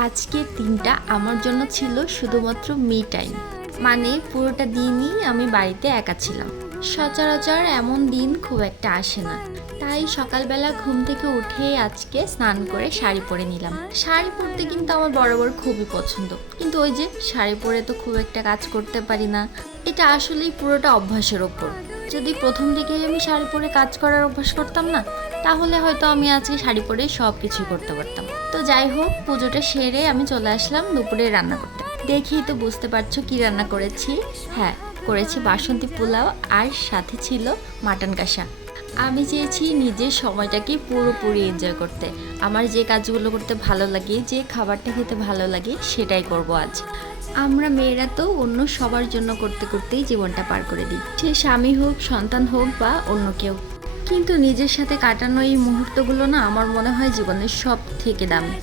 আজকের দিনটা আমার জন্য ছিল শুধুমাত্র মি টাইম। মানে পুরোটা দিনই আমি বাড়িতে একা ছিলাম। সচরাচর এমন দিন খুব একটা আসে না। তাই সকালবেলা ঘুম থেকে উঠেই আজকে স্নান করে শাড়ি পরে নিলাম। শাড়ি পরতে কিন্তু আমার বরাবর খুবই পছন্দ, কিন্তু ওই যে শাড়ি পরে তো খুব একটা কাজ করতে পারি না। এটা আসলেই পুরোটা অভ্যাসের ওপর। যদি প্রথম দিকেই আমি শাড়ি পরে কাজ করার অভ্যাস করতাম না, তাহলে হয়তো আমি আজকে শাড়ি পরে সব কিছুই করতে পারতাম। তো যাই হোক, পুজোটা সেরে আমি চলে আসলাম দুপুরে রান্না করতে। দেখেই তো বুঝতে পারছো কি রান্না করেছি। হ্যাঁ, করেছি বাসন্তী পোলাও, আর সাথে ছিল মাটন কষা। আমি চেয়েছি নিজের সময়টাকে পুরোপুরি এনজয় করতে। আমার যে কাজগুলো করতে ভালো লাগে, যে খাবারটা খেতে ভালো লাগে, সেটাই করব আজ। আমরা মেয়েরা তো অন্য সবার জন্য করতে করতেই জীবনটা পার করে দিই, সে স্বামী হোক, সন্তান হোক বা অন্য কেউ। কিন্তু নিজের সাথে কাটানো এই মুহূর্তগুলো না আমার মনে হয় জীবনের সব থেকে দামি।